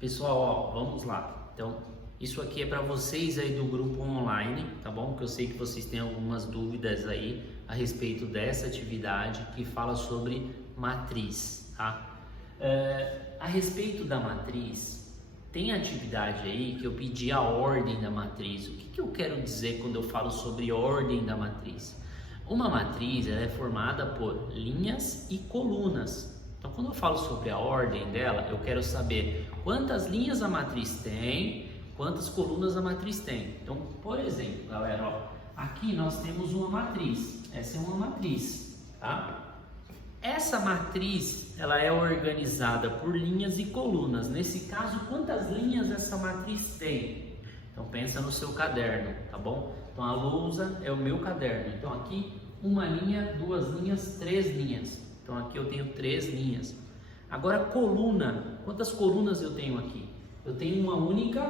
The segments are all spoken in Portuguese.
Pessoal, ó, vamos lá. Então, isso aqui é para vocês aí do grupo online, tá bom? Que eu sei que vocês têm algumas dúvidas aí a respeito dessa atividade que fala sobre matriz, tá? A respeito da matriz, tem atividade aí que eu pedi a ordem da matriz. O que eu quero dizer quando eu falo sobre ordem da matriz? Uma matriz ela é formada por linhas e colunas. Então, quando eu falo sobre a ordem dela, eu quero saber quantas linhas a matriz tem, quantas colunas a matriz tem. Então, por exemplo, galera, ó, aqui nós temos uma matriz. Essa é uma matriz, tá? Essa matriz, ela é organizada por linhas e colunas. Nesse caso, quantas linhas essa matriz tem? Então, pensa no seu caderno, tá bom? Então, a lousa é o meu caderno. Então, aqui, uma linha, duas linhas, três linhas. Então, aqui eu tenho três linhas. Agora, coluna. Quantas colunas eu tenho aqui? Eu tenho uma única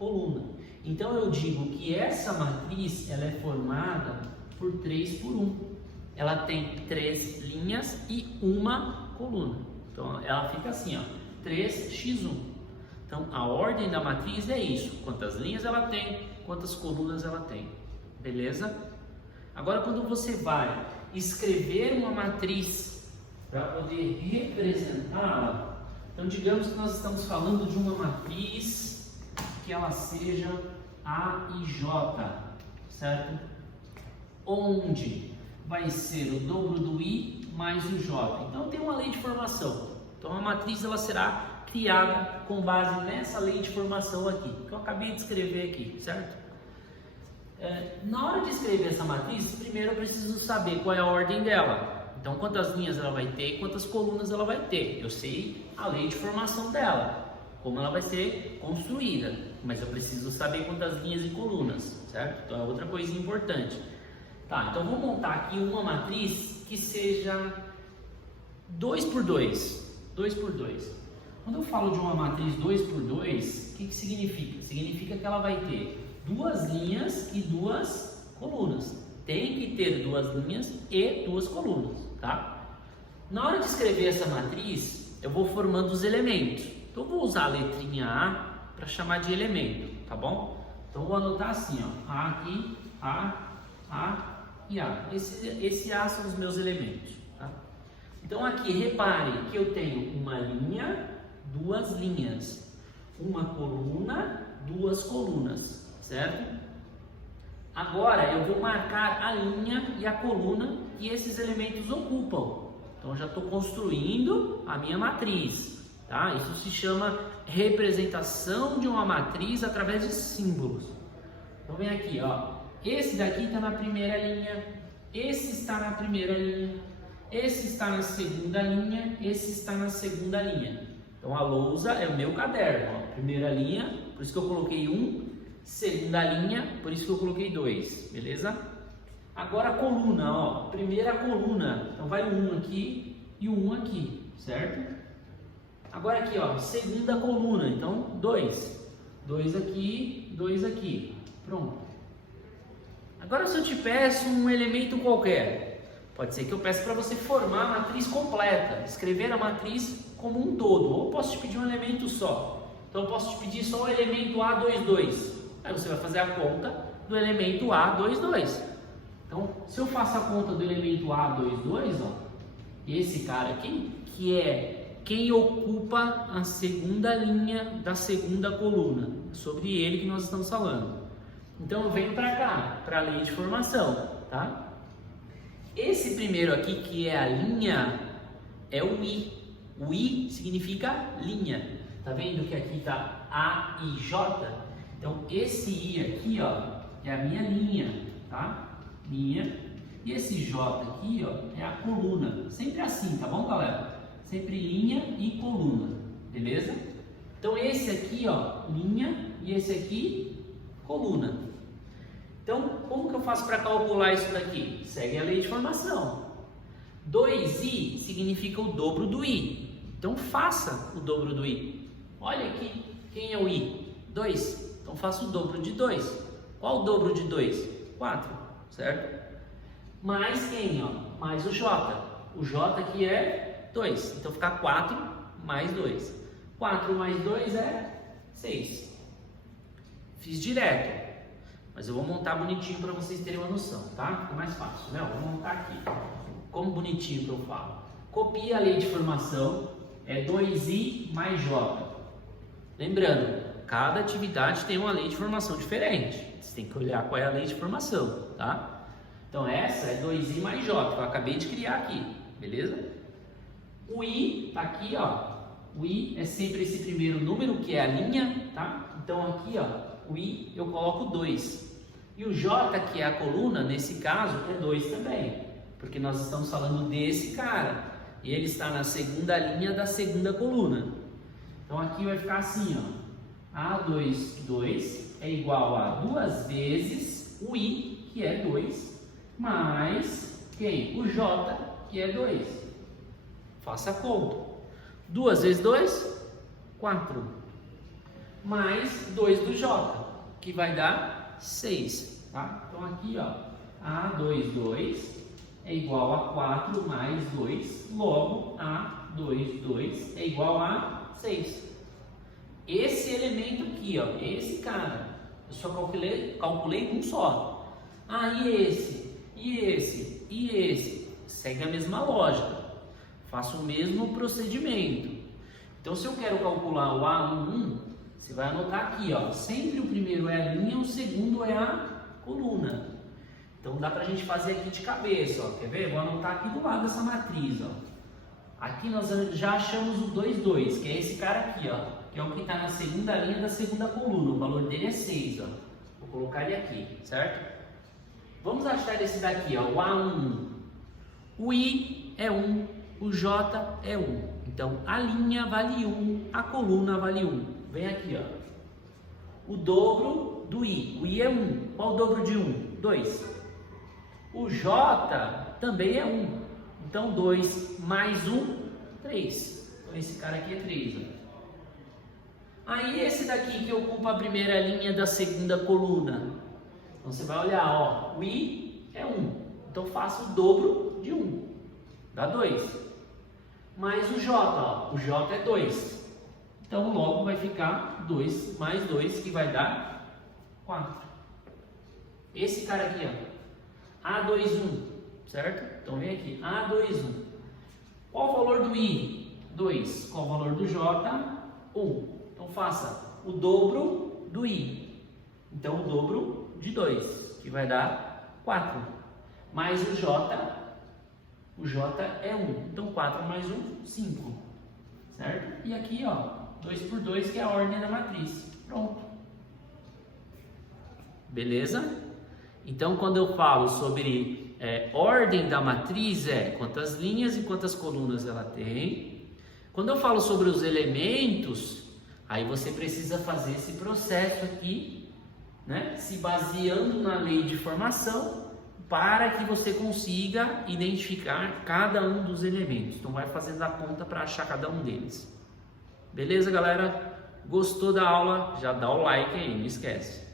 coluna. Então, eu digo que essa matriz, ela é formada por 3 por 1. Ela tem 3 linhas e uma coluna. Então, ela fica assim, ó, 3x1. Então, a ordem da matriz é isso. Quantas linhas ela tem, quantas colunas ela tem. Beleza? Agora, quando você vai escrever uma matriz para poder representá-la, então digamos que nós estamos falando de uma matriz que ela seja A e J, certo? Onde vai ser o dobro do I mais o J. Então tem uma lei de formação. Então a matriz ela será criada com base nessa lei de formação aqui, que eu acabei de escrever aqui, certo? Na hora de escrever essa matriz, primeiro eu preciso saber qual é a ordem dela. Então, quantas linhas ela vai ter e quantas colunas ela vai ter. Eu sei a lei de formação dela, como ela vai ser construída, mas eu preciso saber quantas linhas e colunas, certo? Então, é outra coisa importante. Tá, então vou montar aqui uma matriz que seja 2 por 2. 2 por 2. Quando eu falo de uma matriz 2 por 2, o que significa? Significa que ela vai ter duas linhas e duas colunas. Tem que ter duas linhas e duas colunas, tá? Na hora de escrever essa matriz, eu vou formando os elementos. Então, eu vou usar a letrinha A para chamar de elemento, tá bom? Então, eu vou anotar assim, ó, A aqui, A e A. Esse A são os meus elementos, tá? Então, aqui, repare que eu tenho uma linha, duas linhas, uma coluna, duas colunas, certo? Agora eu vou marcar a linha e a coluna que esses elementos ocupam. Então já estou construindo a minha matriz, tá? Isso se chama representação de uma matriz através de símbolos. Então vem aqui, ó. Esse daqui está na primeira linha, esse está na primeira linha, esse está na segunda linha, esse está na segunda linha. Então a lousa é o meu caderno, ó. Primeira linha, por isso que eu coloquei 1. Segunda linha, por isso que eu coloquei 2, beleza? Agora a coluna, ó, primeira coluna, então vai um aqui e um aqui, certo? Agora aqui, ó, segunda coluna, então 2. 2 aqui, 2 aqui, pronto. Agora se eu te peço um elemento qualquer, pode ser que eu peça para você formar a matriz completa, escrever a matriz como um todo, ou posso te pedir um elemento só. Então eu posso te pedir só o elemento A22. Aí você vai fazer a conta do elemento A22. Então, se eu faço a conta do elemento A22, ó, esse cara aqui, que é quem ocupa a segunda linha da segunda coluna, sobre ele que nós estamos falando. Então, eu venho para cá, para a lei de formação, tá? Esse primeiro aqui, que é a linha, é o I. O I significa linha. Tá vendo que aqui tá A e J? Então, esse I aqui, ó, é a minha linha, tá? Linha. E esse J aqui, ó, é a coluna. Sempre assim, tá bom, galera? Sempre linha e coluna, beleza? Então, esse aqui, ó, linha, e esse aqui, coluna. Então, como que eu faço para calcular isso daqui? Segue a lei de formação. 2i significa o dobro do i. Então, faça o dobro do i. Olha aqui, quem é o i? 2. Então faço o dobro de 2. Qual o dobro de 2? 4, certo? Mais quem, ó? Mais o J. O J aqui é 2. Então fica 4 mais 2. 4 mais 2 é 6. Fiz direto. Mas eu vou montar bonitinho para vocês terem uma noção, tá? Fica mais fácil, né? Vou montar aqui. Como bonitinho que eu falo. Copia a lei de formação. É 2i mais j. Lembrando, cada atividade tem uma lei de formação diferente. Você tem que olhar qual é a lei de formação, tá? Então essa é 2i mais j, que eu acabei de criar aqui, beleza? O i tá aqui, ó. O i é sempre esse primeiro número, que é a linha, tá? Então aqui, ó, o i eu coloco 2. E o j, que é a coluna, nesse caso, é 2 também. Porque nós estamos falando desse cara. E ele está na segunda linha da segunda coluna. Então aqui vai ficar assim, ó. A2, 2 é igual a 2 vezes o i, que é 2, mais quem? O j, que é 2. Faça a conta. 2 vezes 2, 4. Mais 2 do j, que vai dar 6. Tá? Então aqui, ó, A2, 2 é igual a 4 mais 2, logo A2, 2 é igual a 6. Esse elemento aqui, ó, esse cara, eu só calculei um só. E esse, e esse, e esse, segue a mesma lógica, faço o mesmo procedimento. Então se eu quero calcular o A11, você vai anotar aqui, ó, sempre o primeiro é a linha, o segundo é a coluna. Então dá pra gente fazer aqui de cabeça, ó. Quer ver? Vou anotar aqui do lado dessa matriz, ó. Aqui nós já achamos o 2, 2, que é esse cara aqui, ó, que é o que está na segunda linha da segunda coluna. O valor dele é 6, ó. Vou colocar ele aqui, certo? Vamos achar esse daqui, ó, o A11. O I é 1, o J é 1. Então a linha vale 1, a coluna vale 1. Vem aqui, ó. O dobro do I. O I é 1. Qual o dobro de 1? 2. O J também é 1. Então 2 mais 1, 3. Então esse cara aqui é 3. Ó. Aí esse daqui que ocupa a primeira linha da segunda coluna. Então você vai olhar, ó. O I é 1. Então faço o dobro de 1. Dá 2. Mais o J, ó. O J é 2. Então logo vai ficar 2 mais 2, que vai dar 4. Esse cara aqui, ó. A21, certo? Então vem aqui, A21. Qual o valor do I? 2. Qual o valor do J? 1. Então faça o dobro do I. Então o dobro de 2, que vai dar 4. Mais o J é 1. Então 4 mais 1, 5. Certo? E aqui, ó, 2 por 2, que é a ordem da matriz. Pronto. Beleza? Então, quando eu falo sobre ordem da matriz, quantas linhas e quantas colunas ela tem. Quando eu falo sobre os elementos, aí você precisa fazer esse processo aqui, né? Se baseando na lei de formação, para que você consiga identificar cada um dos elementos. Então, vai fazendo a conta para achar cada um deles. Beleza, galera? Gostou da aula? Já dá o like aí, não esquece.